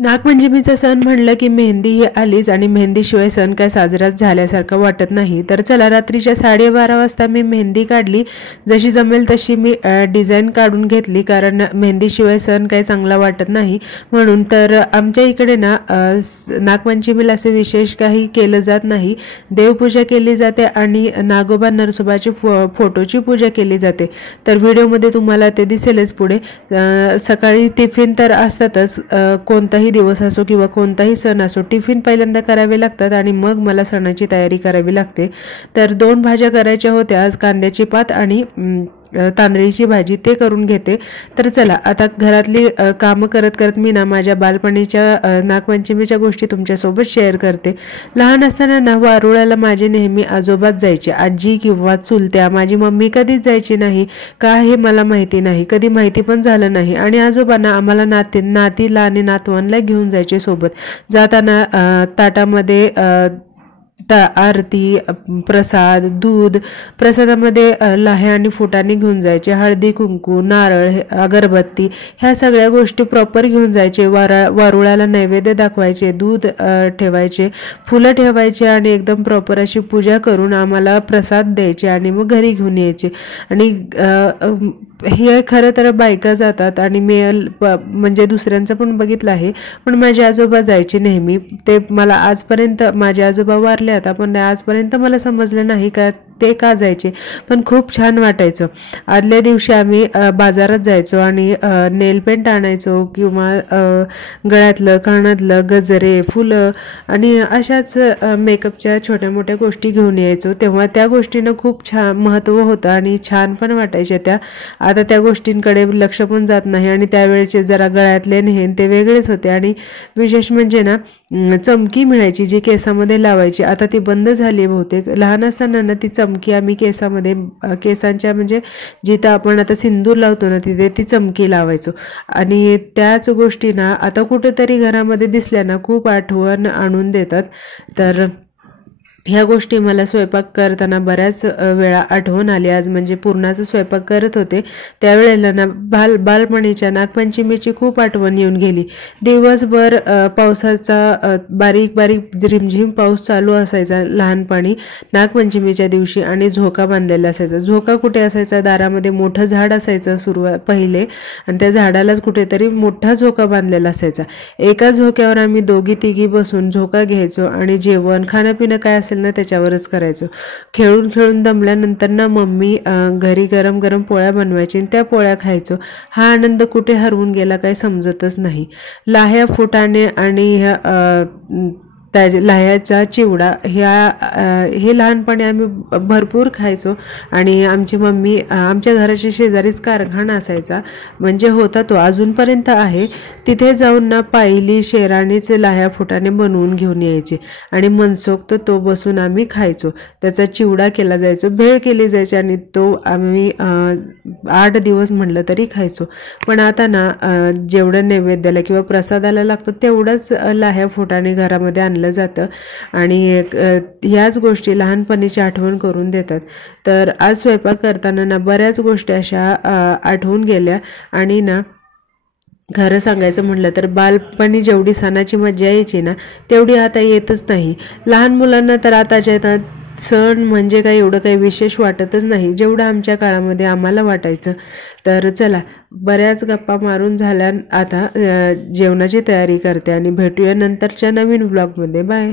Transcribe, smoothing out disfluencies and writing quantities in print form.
नागपंचमीचा सण म्हणलं की मेहंदी ही आलीच आणि मेहंदीशिवाय सण काय साजराच झाल्यासारखं वाटत नाही। तर चला रात्रीच्या 12:30 वाजता मी मेहंदी काढली। जशी जमेल तशी मी डिझाईन काढून घेतली, कारण मेहंदीशिवाय सण काय चांगला वाटत नाही म्हणून। तर आमच्या इकडे ना नागपंचमीला असं विशेष काही केलं जात नाही। देवपूजा केली जाते आणि नागोबा नरसोबाची फोटोची पूजा केली जाते। तर व्हिडिओमध्ये तुम्हाला ते दिसेलच पुढे। सकाळी टिफिन तर असतातच, कोणताही दिवस असो किंवा कोणताही सण असो, टिफिन पहिल्यांदा करावे लागतात आणि मग मला सणाची तयारी करावी लागते। तर 2 भाज्या करायच्या होत्या आज, कांद्याची पात आणि तांदळीची भाजी, ते करून घेते। तर चला आता घरातली कामं करत करत मी ना माझ्या बालपणीच्या नागपंचमीच्या गोष्टी तुमच्यासोबत शेअर करते। लहान असताना ना वारुळाला माझे नेहमी आजोबाच जायचे, आजी किंवा चुलत्या। माझी मम्मी कधीच जायची नाही, का हे मला माहिती नाही, कधी माहिती पण झालं नाही। आणि आजोबांना आम्हाला नातीला आणि नातवांना घेऊन जायचे सोबत। जाताना ताटामध्ये आरती, प्रसाद, दूध, प्रसादामध्ये लाह्या आणि फुटाणे घेऊन जायचे, हळदी कुंकू, नारळ, अगरबत्ती, ह्या सगळ्या गोष्टी प्रॉपर घेऊन जायचे। वारुळाला नैवेद्य दाखवायचे, दूध ठेवायचे, फुलं ठेवायचे आणि एकदम प्रॉपर अशी पूजा करून आम्हाला प्रसाद द्यायचे आणि मग घरी घेऊन यायचे। आणि हे खरं तर बायका जातात आणि म्हणजे दुसऱ्यांचं पण बघितलं आहे, पण माझे आजोबा जायचे नेहमी। ते मला आजपर्यंत, माझे आजोबा वारले आता, पण आजपर्यंत मला समजलं नाही का ते का जायचे, पण खूप छान वाटायचं। आदल्या दिवशी आम्ही बाजारात जायचो आणि नेल पेंट आणायचो किंवा गळ्यातलं, कानातलं, गजरे, फुलं आणि अशाच मेकअपच्या छोट्या मोठ्या गोष्टी घेऊन यायचो। तेव्हा त्या गोष्टींना खूप छान महत्त्व होतं आणि छान पण वाटायच्या त्या। आता त्या गोष्टींकडे लक्ष पण जात नाही आणि त्यावेळेचे जरा गळ्यातले नेहन ते वेगळेच होते। आणि विशेष म्हणजे ना चमकी मिळायची जी केसामध्ये लावायची, आता ती बंद झाली बहुतेक। लहान असताना ना ती चमकी आम्ही केसामध्ये, केसांच्या म्हणजे जिथं आपण आता सिंदूर लावतो ना तिथे ती चमकी लावायचो। आणि त्याच गोष्टी ना आता कुठेतरी घरामध्ये दिसल्या ना खूप आठवण आणून देतात। तर ह्या गोष्टी मला स्वयंपाक करताना बऱ्याच वेळा आठवण आली। आज म्हणजे पुरणाचा स्वयंपाक करत होते त्यावेळेला ना बालपणीच्या नागपंचमीची खूप आठवण येऊन गेली। दिवसभर पावसाचा बारीक बारीक रिमझिम पाऊस चालू असायचा लहानपणी नागपंचमीच्या दिवशी, आणि झोका बांधलेला असायचा। झोका कुठे असायचा, दारामध्ये मोठं झाड असायचं पहिले, आणि त्या झाडालाच कुठेतरी मोठा झोका बांधलेला असायचा। एका झोक्यावर आम्ही दोघी तिघी बसून झोका घ्यायचो आणि जेवण खाणंपिणं काय असेल ना त्याच्यावरच करायचो। खेळून खेळून दमल्यानंतर ना मम्मी घरी गरम गरम पोळ्या बनवायची आणि त्या पोळ्या खायचो। हा आनंद कुठे हरवून गेला काय समजतच नाही। लाह्या, फुटाणे आणि त्या लाह्याचा चिवडा हे लहानपणी आम्ही भरपूर खायचो। आणि आमची मम्मी, आमच्या घराच्या शेजारीच कारखाना असायचा, म्हणजे होता तो अजूनपर्यंत आहे, तिथे जाऊन ना पायली शेराणीच लाह्या फुटाणे बनवून घेऊन यायचे आणि मनसोक्त तो बसून आम्ही खायचो। त्याचा चिवडा केला जायचो, भेळ केली जायची आणि तो आम्ही 8 दिवस म्हणलं तरी खायचो। पण आता ना जेवढं नैवेद्याला किंवा प्रसादाला लागतं तेवढंच लाह्या फुटाणे घरामध्ये आणलं जातं आणि ह्याच गोष्टी लहानपणीची आठवण करून देतात। तर आज स्वयंपाक करताना ना बऱ्याच गोष्टी अशा आठवून गेल्या। आणि ना खरं सांगायचं म्हटलं तर बालपणी जेवढी सणाची मजा यायची ना तेवढी आता येतच नाही। लहान मुलांना तर आताच्या सण म्हणजे काही एवढं काही विशेष वाटतच नाही जेवढं आमच्या काळामध्ये आम्हाला वाटायचं। तर चला बऱ्याच गप्पा मारून झाल्या, आता जेवणाची तयारी करते आणि भेटूया नंतरच्या नवीन ब्लॉगमध्ये। बाय।